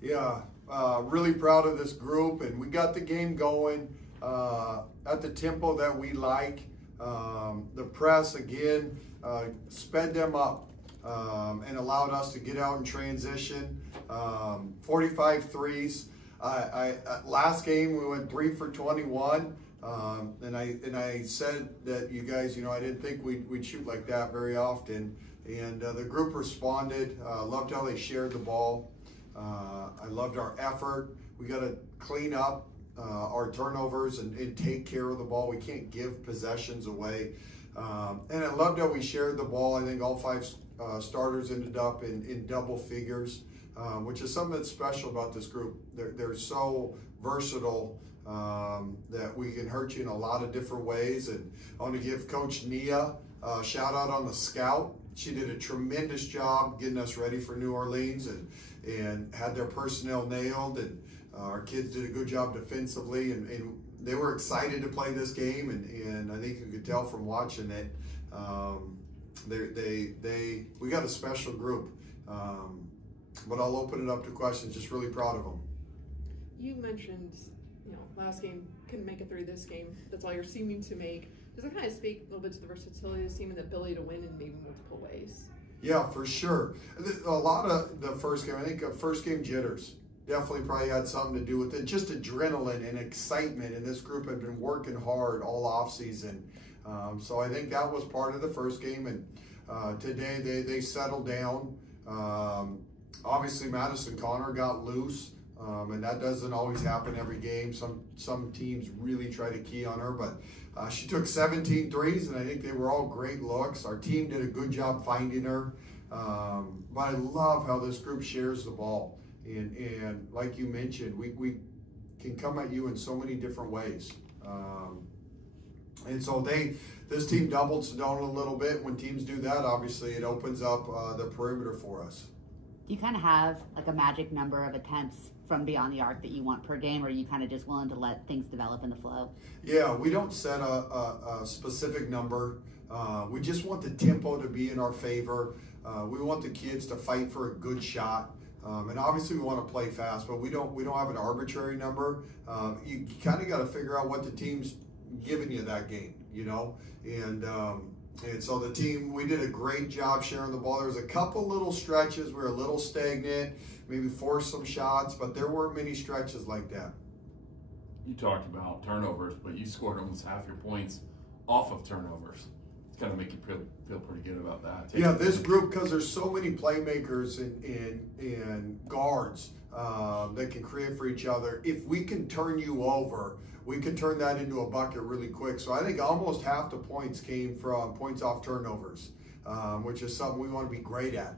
Yeah, really proud of this group, and we got the game going at the tempo that we like. The press, again, sped them up and allowed us to get out in transition. 45 threes. Last game, we went 3 for 21. And I said that you guys, I didn't think we'd shoot like that very often. And the group responded. Loved how they shared the ball. I loved our effort. We got to clean up our turnovers and take care of the ball. We can't give possessions away. And I loved how we shared the ball. I think all 5 starters ended up in double figures, which is something that's special about this group. They're so versatile that we can hurt you in a lot of different ways. And I want to give Coach Nia a shout out on the scout. She did a tremendous job getting us ready for New Orleans and had their personnel nailed, and our kids did a good job defensively, and they were excited to play this game, and I think you could tell from watching it. We got a special group, but I'll open it up to questions. Just really proud of them. You mentioned, last game couldn't make it through this game. That's all you're seeming to make. Does that kind of speak a little bit to the versatility of the team and the ability to win in maybe multiple ways? Yeah, for sure. A lot of the first game, I think first game jitters definitely probably had something to do with it. Just adrenaline and excitement, and this group had been working hard all off season. So I think that was part of the first game, and today they settled down. Obviously Madison Connor got loose, and that doesn't always happen every game. Some teams really try to key on her, but she took 17 threes, and I think they were all great looks. Our team did a good job finding her, but I love how this group shares the ball. And like you mentioned, we can come at you in so many different ways. And so this team doubled Sedona a little bit. When teams do that, obviously it opens up the perimeter for us. Do you kind of have like a magic number of attempts from beyond the arc that you want per game, or are you kind of just willing to let things develop in the flow? Yeah, we don't set a specific number. We just want the tempo to be in our favor. We want the kids to fight for a good shot. And obviously we want to play fast, but we don't have an arbitrary number. You kind of got to figure out what the team's giving you that game, and so the team, we did a great job sharing the ball. There was a couple little stretches, we were a little stagnant, maybe forced some shots, but there weren't many stretches like that. You talked about turnovers, but you scored almost half your points off of turnovers. It's kind of make you feel pretty good about that. Yeah, this group, because there's so many playmakers and guards that can create for each other. If we can turn you over, we can turn that into a bucket really quick. So I think almost half the points came from points off turnovers, which is something we want to be great at.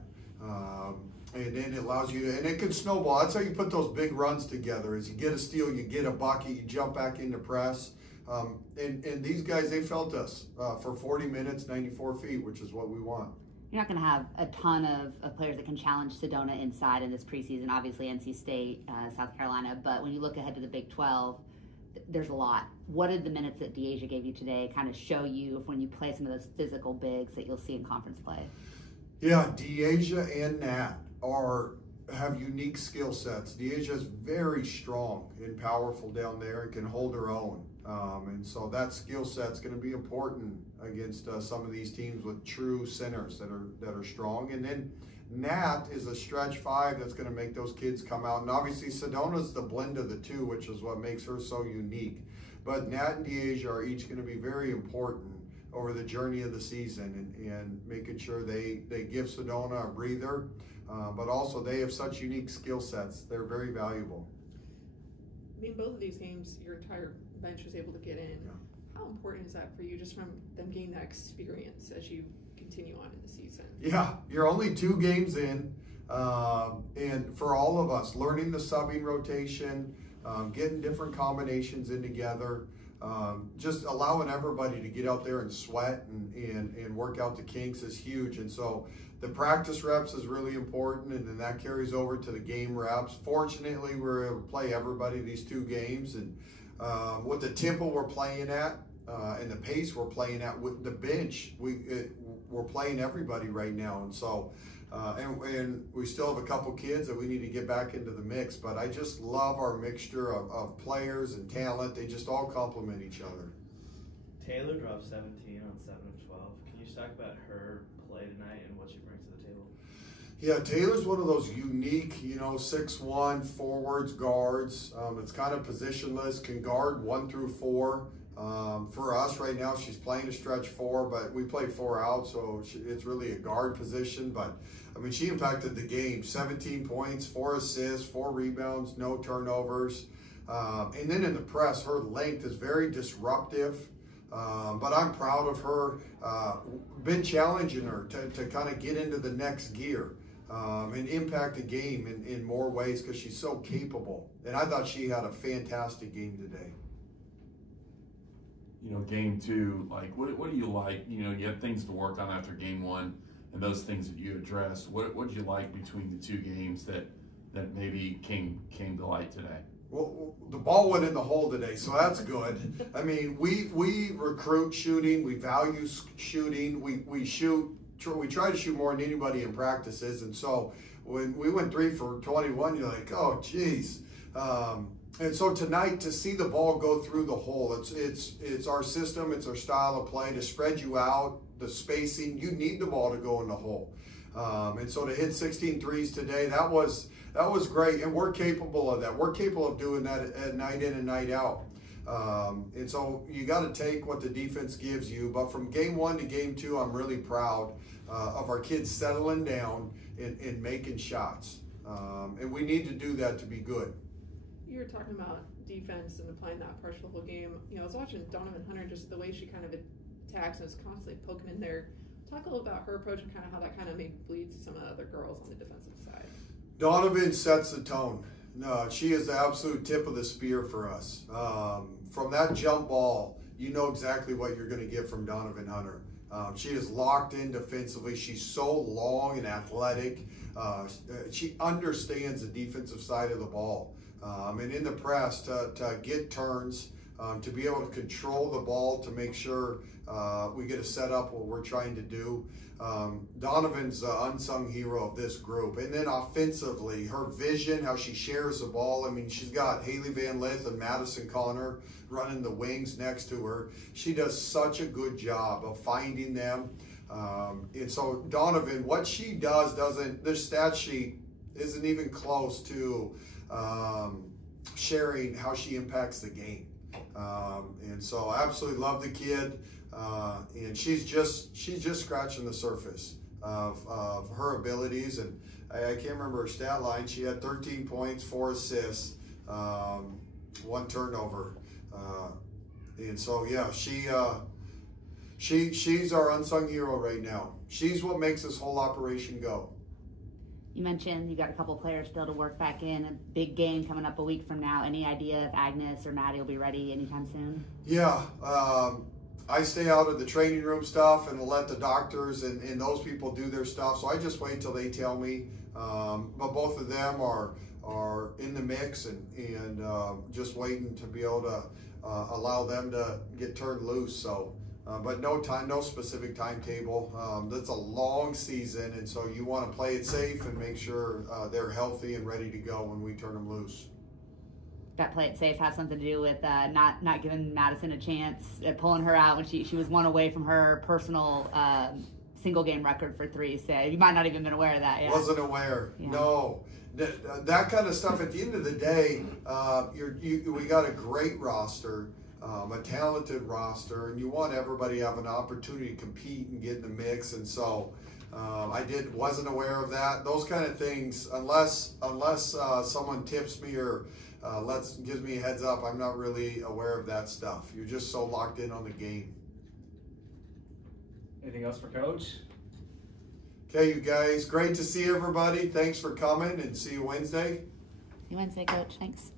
And then it allows you to, and it can snowball. That's how you put those big runs together, is you get a steal, you get a bucket, you jump back into press. And these guys, they felt us for 40 minutes, 94 feet, which is what we want. You're not going to have a ton of players that can challenge Sedona inside in this preseason. Obviously, NC State, South Carolina. But when you look ahead to the Big 12, there's a lot. What did the minutes that Deasia gave you today kind of show you when you play some of those physical bigs that you'll see in conference play? Yeah, Deasia and Nat have unique skill sets. Deasia is very strong and powerful down there and can hold her own. And so that skill set's going to be important against some of these teams with true centers that are strong. And then Nat is a stretch 5 that's going to make those kids come out. And obviously Sedona's the blend of the two, which is what makes her so unique. But Nat and Deasia are each going to be very important over the journey of the season and making sure they give Sedona a breather. But also they have such unique skill sets. They're very valuable. I mean, both of these games, your entire bench was able to get in. Yeah. How important is that for you, just from them gaining that experience as you continue on in the season? Yeah, you're only 2 games in, and for all of us, learning the subbing rotation, getting different combinations in together, just allowing everybody to get out there and sweat and work out the kinks is huge. And so the practice reps is really important, and then that carries over to the game reps. Fortunately, we're able to play everybody these 2 games, and with the tempo we're playing at and the pace we're playing at with the bench, we're playing everybody right now. And so And we still have a couple kids that we need to get back into the mix, but I just love our mixture of players and talent. They just all complement each other. Taylor dropped 17 on 7 of 12. Can you just talk about her play tonight and what she brings to the table? Yeah, Taylor's one of those unique, 6'1" forwards, guards. It's kind of positionless, can guard 1 through 4. For us right now, she's playing a stretch 4, but we play 4 out, so it's really a guard position. But, I mean, she impacted the game. 17 points, 4 assists, 4 rebounds, no turnovers. And then in the press, her length is very disruptive. But I'm proud of her. Been challenging her to kind of get into the next gear and impact the game in more ways because she's so capable. And I thought she had a fantastic game today. Game 2, like, what do you like? You had things to work on after game 1 and those things that you addressed. What did you like between the 2 games that maybe came to light today? Well, the ball went in the hole today, so that's good. I mean, we recruit shooting, we value shooting, we try to shoot more than anybody in practices, and so when we went 3 for 21, you're like, oh, geez. And so tonight, to see the ball go through the hole, it's our system, it's our style of play to spread you out, the spacing. You need the ball to go in the hole, and so to hit 16 threes today, that was great, and we're capable of that. We're capable of doing that at night in and night out. And so you got to take what the defense gives you. But from game 1 to game 2, I'm really proud of our kids settling down and making shots. And we need to do that to be good. You were talking about defense and applying that pressure the whole game. I was watching Donovan Hunter, just the way she kind of attacks and is constantly poking in there. Talk a little about her approach and kind of how that kind of maybe bleeds to some of the other girls on the defensive side. Donovan sets the tone. No, she is the absolute tip of the spear for us. From that jump ball, you know exactly what you're going to get from Donovan Hunter. She is locked in defensively. She's so long and athletic. She understands the defensive side of the ball. And in the press, to get turns, to be able to control the ball, to make sure we get a set up what we're trying to do. Donovan's the unsung hero of this group. And then offensively, her vision, how she shares the ball. I mean, she's got Haley Van Lith and Madison Connor running the wings next to her. She does such a good job of finding them. And so Donovan, what she does this stat sheet isn't even close to sharing how she impacts the game. And so I absolutely love the kid. And she's just scratching the surface of her abilities. And I can't remember her stat line. She had 13 points, 4 assists, 1 turnover. And so, yeah, she's our unsung hero right now. She's what makes this whole operation go. You mentioned you got a couple players still to work back in. A big game coming up a week from now. Any idea if Agnes or Maddie will be ready anytime soon? Yeah. I stay out of the training room stuff and let the doctors and those people do their stuff. So I just wait until they tell me. But both of them are in the mix and just waiting to be able to allow them to get turned loose. So, but no specific timetable. That's a long season, and so you want to play it safe and make sure they're healthy and ready to go when we turn them loose. That play it safe has something to do with not giving Madison a chance at pulling her out when she was 1 away from her personal single game record for 3. So you might not even been aware of that. Yeah. Wasn't aware. Yeah. No. That kind of stuff. At the end of the day, we got a great roster, a talented roster, and you want everybody to have an opportunity to compete and get in the mix. And so I wasn't aware of that. Those kind of things, unless someone tips me or gives me a heads up, I'm not really aware of that stuff. You're just so locked in on the game. Anything else for Coach? Okay, you guys, great to see everybody. Thanks for coming, and see you Wednesday. See you Wednesday, Coach. Thanks.